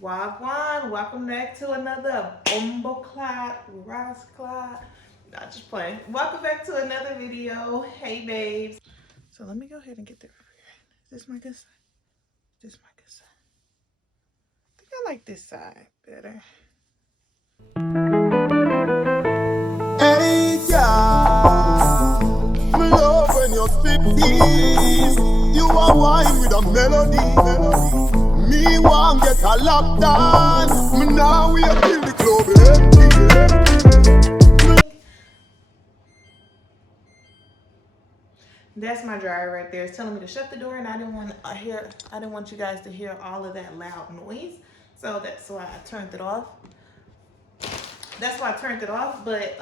Wagwan, welcome back to another Bumbo Clot, Ross Clot. Not just playing. Welcome back to another video. Hey babes. So let me go ahead and get there. Is this my good side? This is my good side. I think I like this side better. Hey, yeah, me love when you spit these. You are wine with a melody. Me want get a lap dance. Me now we are kill the club empty. That's my dryer right there. It's telling me to shut the door, and I didn't want you guys to hear all of that loud noise. So that's why I turned it off. But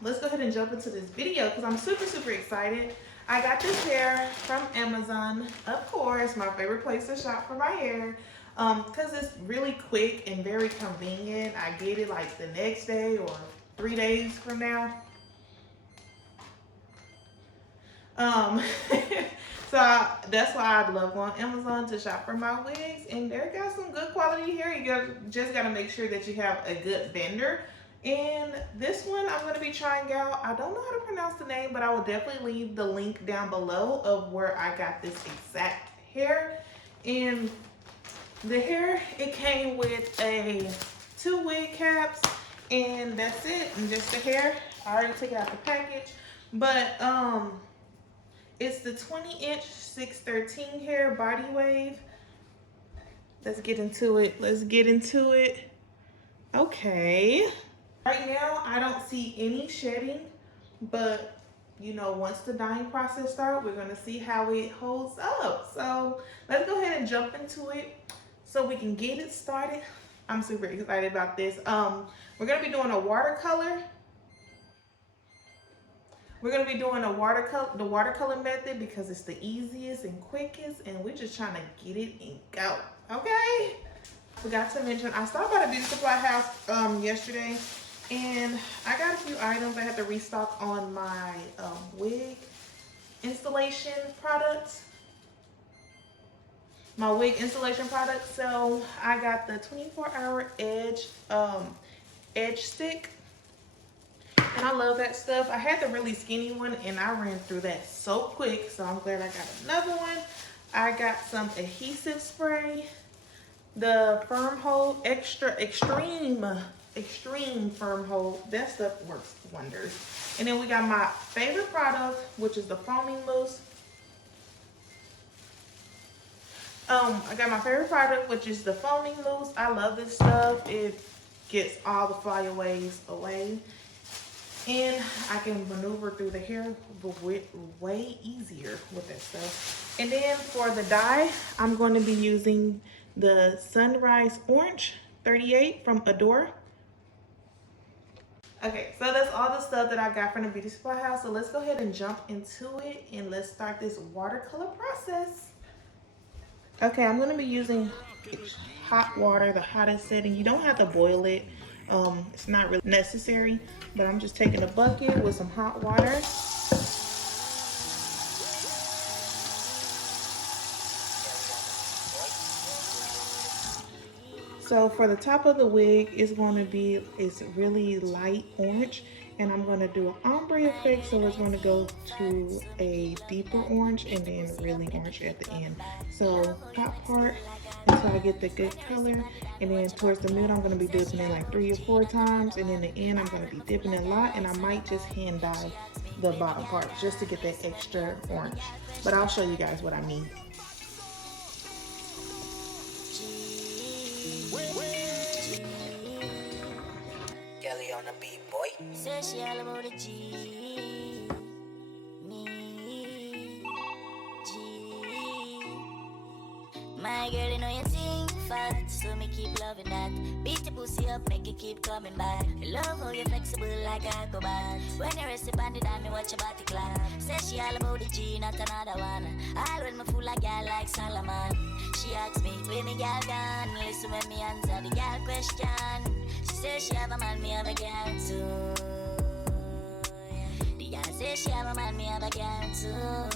let's go ahead and jump into this video because I'm super excited. I got this hair from Amazon, of course, my favorite place to shop for my hair, because it's really quick and very convenient. I get it like the next day or 3 days from now. So that's why I love going on Amazon to shop for my wigs, and they got some good quality hair. You just gotta make sure that you have a good vendor. And this one I'm going to be trying out. I don't know how to pronounce the name, but I will definitely leave the link down below of where I got this exact hair. And the hair, it came with a 2 wig caps, and that's it. And just the hair. I already took it out the package, but it's the 20-inch 613 hair body wave. Let's get into it. Okay. Right now, I don't see any shedding, but you know, once the dyeing process starts, we're gonna see how it holds up. So let's go ahead and jump into it so we can get it started. I'm super excited about this. We're gonna be doing a watercolor. We're gonna be doing the watercolor method because it's the easiest and quickest, and we're just trying to get it and go. Okay. Forgot to mention, I stopped by the beauty supply house yesterday, and I got a few items I had to restock on my wig installation products. So I got the 24-hour edge stick, and I love that stuff. I had the really skinny one, and I ran through that so quick, so I'm glad I got another one. I got some adhesive spray. The firm hold, extreme firm hold. That stuff works wonders. And then we got my favorite product, which is the foaming mousse. I got my favorite product, which is the foaming mousse. I love this stuff. It gets all the flyaways away, and I can maneuver through the hair way easier with that stuff. And then for the dye, I'm going to be using the Sunrise Orange 38 from Adore. Okay, so that's all the stuff that I got from the beauty supply house. So let's go ahead and jump into it, and let's start this watercolor process. Okay, I'm going to be using hot water, the hottest setting. You don't have to boil it. It's not really necessary, but I'm just taking a bucket with some hot water. So for the top of the wig, it's really light orange, and I'm going to do an ombre effect, so it's going to go to a deeper orange and then really orange at the end. So top part until I get the good color, and then towards the middle I'm going to be dipping it like 3 or 4 times, and in the end I'm going to be dipping it a lot, and I might just hand dye the bottom part just to get that extra orange, but I'll show you guys what I mean. Gyallll on the beat, boy. Say she all about the G. Me. G. My girl, you know you think fat, so me keep loving that. Beat the pussy up, make it keep coming back. I love how you're flexible like a acrobat. When you rest upon the dime, me watch your body clap. Say she all about the G, not another one. All when me fool like girl like Solomon. She asks me, where me girl gone? Listen when me answer the girl question. She says she have a man, me have a girl too. The girl says she have a man, me have a girl too.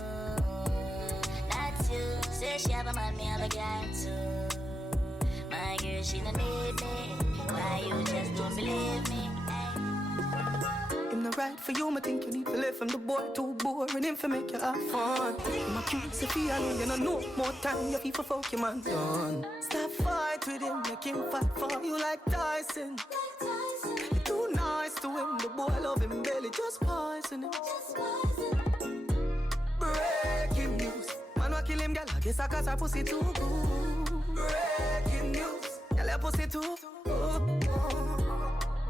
Not you. Say she have a man, me have a girl too. My My girl, she no need me. Why you just don't believe me? Him no right for you, I think you need to live from the boy too boring. Him for make you have fun. My cute Sophia, you don't know more time. You people fuck your man done. Stop fight with him, make him fight for you like Tyson. You're too nice to him, the boy love him belly, just poison him. Breaking news, man wa kill him, girl. I guess I cause her pussy too good. Breaking news, girl, your pussy too good.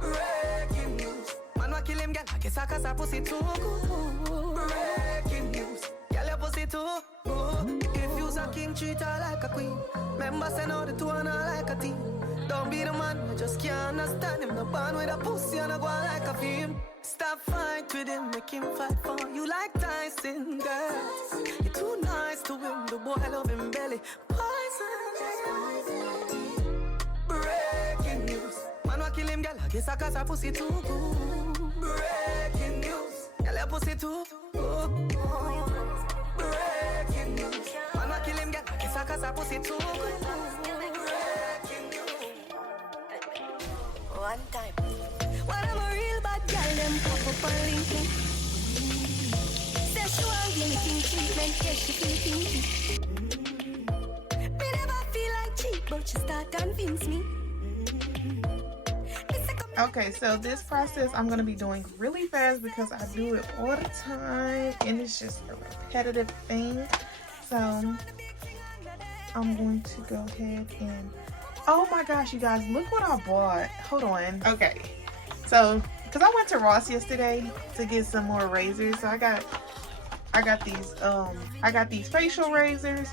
Breaking news, man wa kill him, girl. I guess I cause her pussy too good. Breaking news, girl, your pussy too good. If you's a king, treat her like a queen. Members say no, the two are not like a team. Don't be the man, I just can't understand him. No band with a pussy and I go on like a film. Stop fight with him, make him fight for you like Tyson, girl. You're too nice to him, the boy love him belly. Poison. Breaking news, man wa kill him, girl. I guess I cause her pussy too good. Breaking news, girl, your pussy too good. Breaking news, man wa kill him, girl. I guess I cause her pussy too good. Breaking news. One time. When I'm a real bad girl, them pop up on LinkedIn. Say she want give me king treatment, yeah, she feel kinky. Me never feel like cheap, but she start convince me. Okay, so this process I'm going to be doing really fast because I do it all the time and it's just a repetitive thing. So I'm going to go ahead and, oh my gosh, you guys, look what I bought. Hold on. Okay, so because I went to Ross yesterday to get some more razors, so I got these facial razors.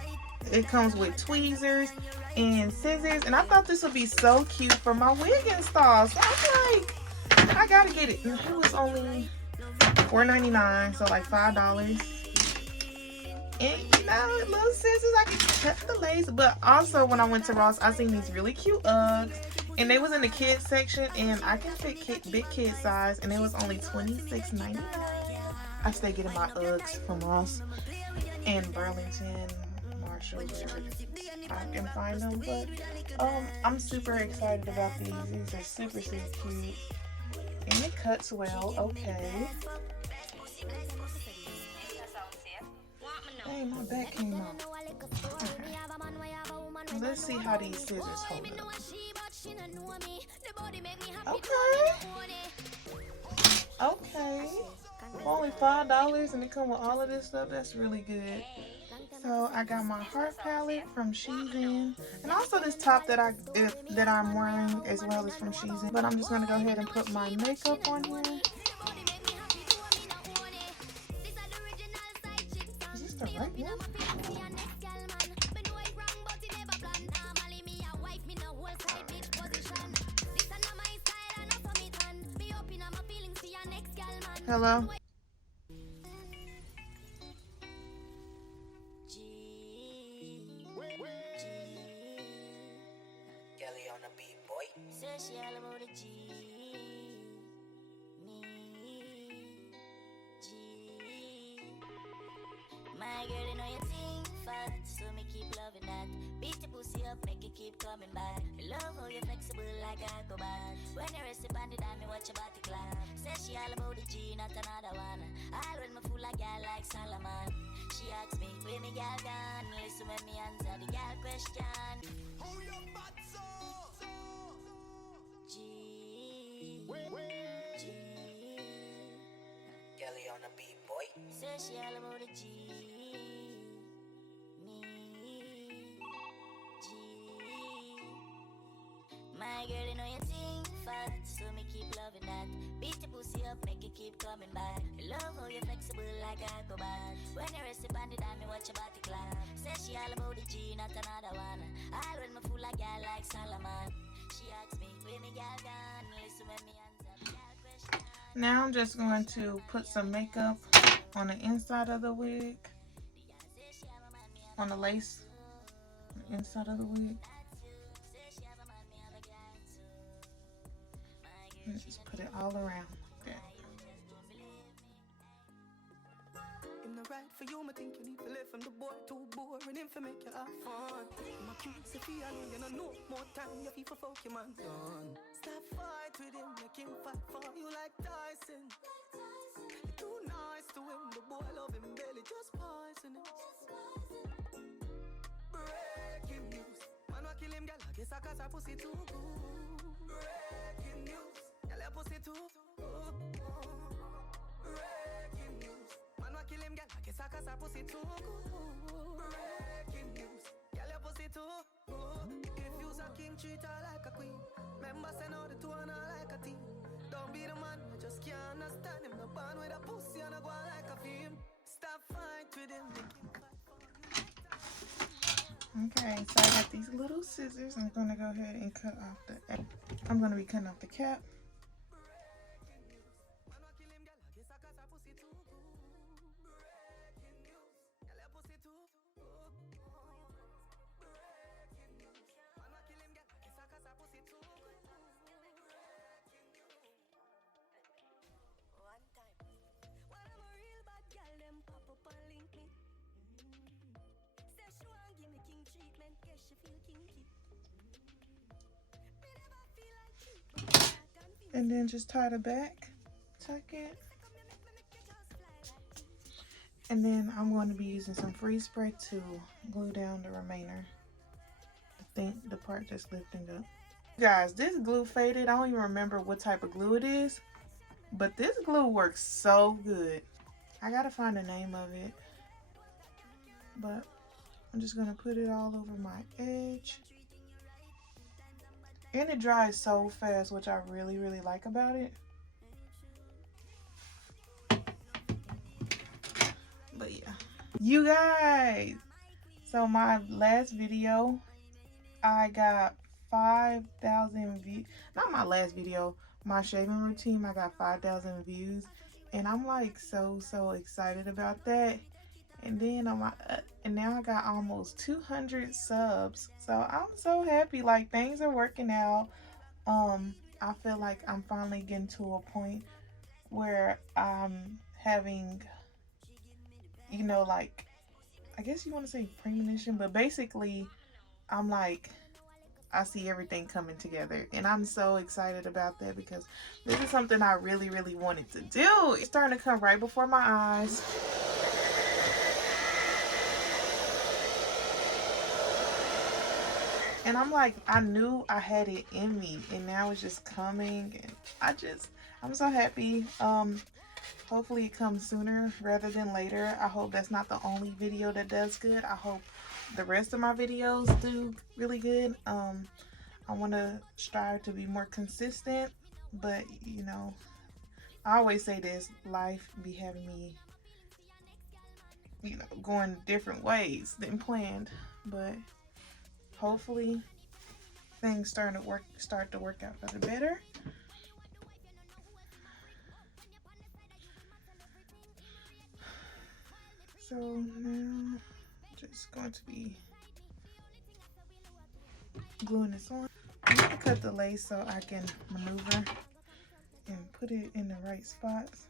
It comes with tweezers and scissors, and I thought this would be so cute for my wig install. So I'm like, I gotta get it. And it was only $4.99, so like $5. And you know, little scissors, I can cut the lace. But also, when I went to Ross, I seen these really cute Uggs, and they was in the kids section, and I can fit big kid size, and it was only $26.99. I stay getting my Uggs from Ross and Burlington, Marshall, wherever I can find them. But I'm super excited about these. These are super cute, and it cuts well. Okay. Hey, my back came off. Okay. Let's see how these scissors hold up. Okay. Only $5 and it come with all of this stuff. That's really good. So I got my heart palette from SHEIN, and also this top that I'm wearing as well is from SHEIN. But I'm just gonna go ahead and put my makeup on here. Is this the right one? Hello? Gyallll on the beat, boy. Say she all about the G. Me. G. My girl, you know you think fat, so me keep loving that. Beat your pussy up, make it keep coming back. Love how you're flexible like a acrobat. When you're resting on the dime, me watch your body clap. Say she all about the G, not another one. All when me fool a girl like Solomon. She asks me, where me girl gone? Listen when me answer the girl question. G. G. Gyallll on the beat, boy. Say she all about the G. Me. G. My girl, you know you think fat, so me keep loving that. Beat your pussy up, make it keep coming back. Love how you're flexible like a acrobat. When you're resting on the dime, me watch your body clap. Say she all about the G, not another one. All when me fool a girl like Solomon. She asks me, where me girl gone? Listen when me answer the girl question. Now I'm just going to put some makeup on the inside of the wig, on the lace, on the inside of the wig. And just put it all around like that. Him no right for you. I think you need to let from the boy too boring him for make you have fun. My cute Sophia, you don't know more time. You people fuck your man done. Stop fight with him, make him fight for you like Tyson. You're too nice to him, the boy love him belly, just poison him. Breaking news, man wa kill him, girl. I guess I cause her pussy too good. Breaking news, girl your pussy too good. Breaking news, man wa kill him, girl. I guess I cause her pussy too good. Breaking news, girl your pussy too good. If you's a king, treat her like a queen. Remember say no the two and her like a team. Don't be the man, I just can't understand him. The band with a pussy and a go like a film. Stop fight with him, make him fight for you. Okay, so I got these little scissors. I'm gonna go ahead and cut off I'm gonna be cutting off the cap. And then just tie the back, tuck it. And then I'm going to be using some freeze spray to glue down the remainder. The part that's lifting up. Guys, this glue faded. I don't even remember what type of glue it is, but this glue works so good. I gotta find the name of it, but I'm just gonna put it all over my edge. And it dries so fast, which I really, really like about it. But yeah. You guys! So my last video, I got 5,000 views. Not my last video, my shaving routine, I got 5,000 views. And I'm like so excited about that. And then and now I got almost 200 subs. So I'm so happy, like things are working out. I feel like I'm finally getting to a point where I'm having, you know, like, I guess you want to say premonition, but basically I'm like, I see everything coming together, and I'm so excited about that because this is something I really, really wanted to do. It's starting to come right before my eyes. And I'm like, I knew I had it in me, and now it's just coming, and I'm so happy. Hopefully it comes sooner rather than later. I hope that's not the only video that does good. I hope the rest of my videos do really good. I want to strive to be more consistent, but you know, I always say this, life be having me, you know, going different ways than planned, but hopefully things start to work out for the better. So now just going to be gluing this on. I'm going to cut the lace so I can maneuver and put it in the right spots.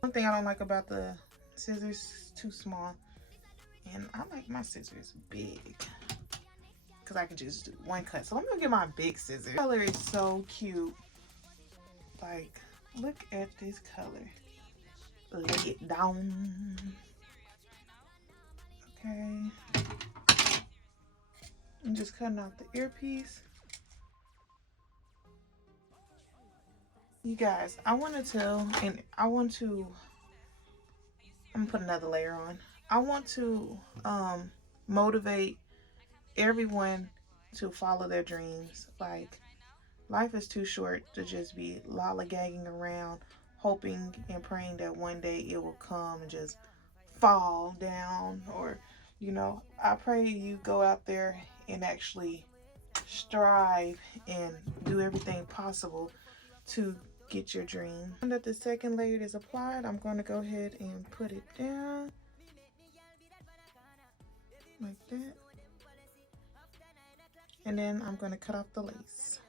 One thing I don't like about the scissors is too small, and I like my scissors big because I can just do one cut. So I'm gonna get my big scissors. The color is so cute. Like, look at this color. Lay it down. Okay. I'm just cutting out the earpiece. You guys, I'm gonna put another layer on. I want to motivate everyone to follow their dreams. Like, life is too short to just be lollygagging around, hoping and praying that one day it will come and just fall down. Or, you know, I pray you go out there and actually strive and do everything possible to get your dream. Now that the second layer is applied, I'm going to go ahead and put it down like that, and then I'm going to cut off the lace.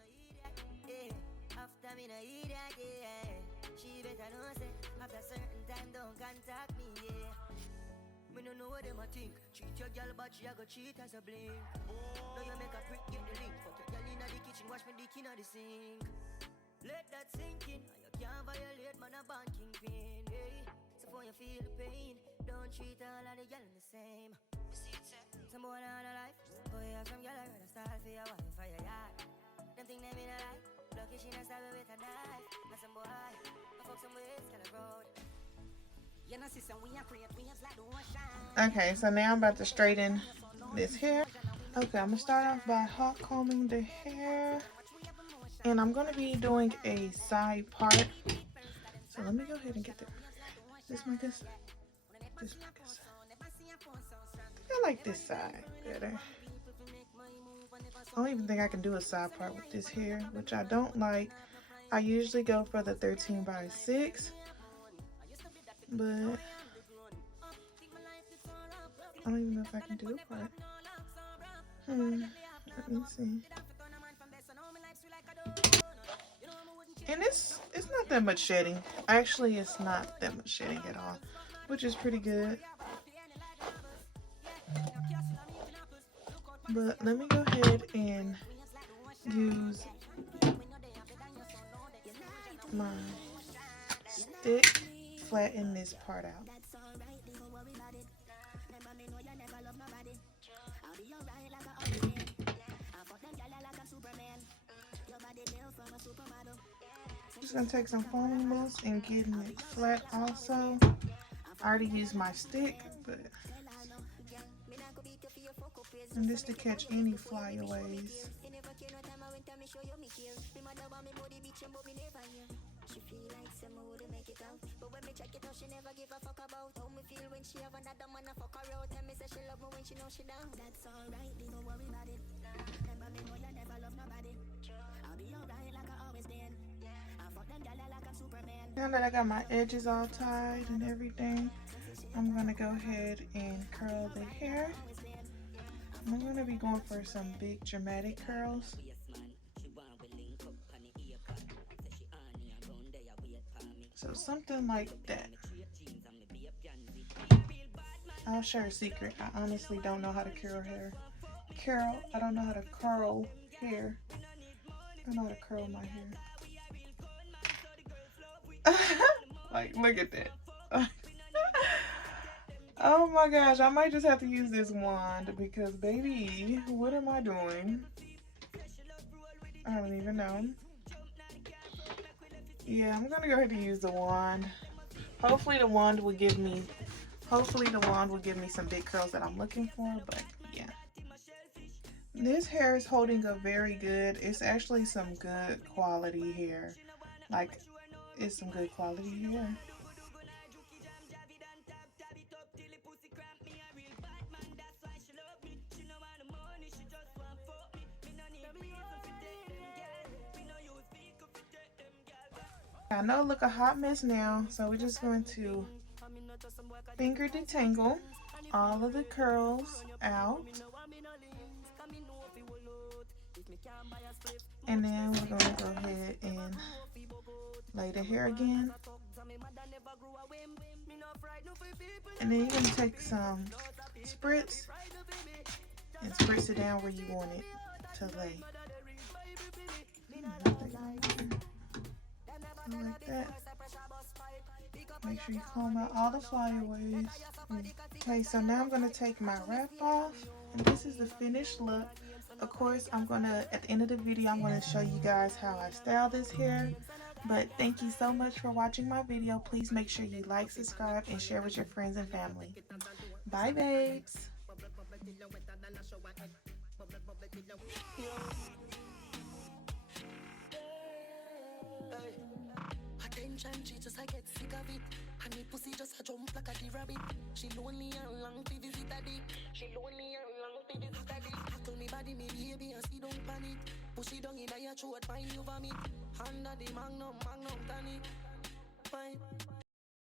time, don't contact me, yeah. Me no know what them a think. Treat your girl, but she a go treat as a blink. Now you make a prick, get the link. Fuck your girl inna the kitchen, wash me dick inna the sink. Let that sink in. You can't violate, man, a band kingpin, hey. So for you feel the pain, don't treat all of the girl the same. Some boy on a life, boy have some girl I rather style for your wife for your yard. Them think they mean a life, lucky she not stab with a knife. And some boy, I fuck some ways, kind of road. Okay, so now I'm about to straighten this hair. Okay, I'm gonna start off by hot combing the hair, and I'm gonna be doing a side part. So let me go ahead and get this my good side. This my good side. I like this side better. I don't even think I can do a side part with this hair, which I don't like. I usually go for the 13x6. But I don't even know if I can do a part. Let me see. And it's not that much shedding. Actually, it's not that much shedding at all, which is pretty good. But let me go ahead and use my stick, flatten this part out. Just gonna take some foaming mousse and getting it flat also. I already used my stick, but and this to catch any flyaways. She feel like some mood to make it out. But when me check it out, she never give a fuck about how me feel when she have another man a fuck her out. Tell me say she love me when she know she down. That's alright, don't worry about it. Remember me know you never love nobody. I'll be alright like I always been. I fuck them gyal like I'm Superman. Now that I got my edges all tied and everything, I'm gonna go ahead and curl the hair. I'm gonna be going for some big dramatic curls. So something like that. I'll share a secret. I honestly don't know how to curl hair. I don't know how to curl hair. I don't know how to curl my hair. Like, look at that. Oh my gosh, I might just have to use this wand because, baby, what am I doing? I don't even know. Yeah, I'm gonna go ahead and use the wand. Hopefully the wand will give me some big curls that I'm looking for, but yeah. This hair is holding up very good. It's actually some good quality hair. Like, it's some good quality hair. I know it look a hot mess now, so we're just going to finger detangle all of the curls out. And then we're going to go ahead and lay the hair again. And then you're going to take some spritz and spritz it down where you want it to lay. Like that. Make sure you comb out all the flyaways. Okay, so now I'm going to take my wrap off, and this is the finished look. Of course, at the end of the video, I'm going to show you guys how I style this hair. But thank you so much for watching my video. Please make sure you like, subscribe, and share with your friends and family. Bye, babes. Attention, she just I get sick of it. And me pussy just a jump like a rabbit. She lonely and long to visit a dick. She lonely and long to visit a dick. Tell me body, me baby, and see don't panic. Push it down in your throat, find you vomit. Under the magnum tonic.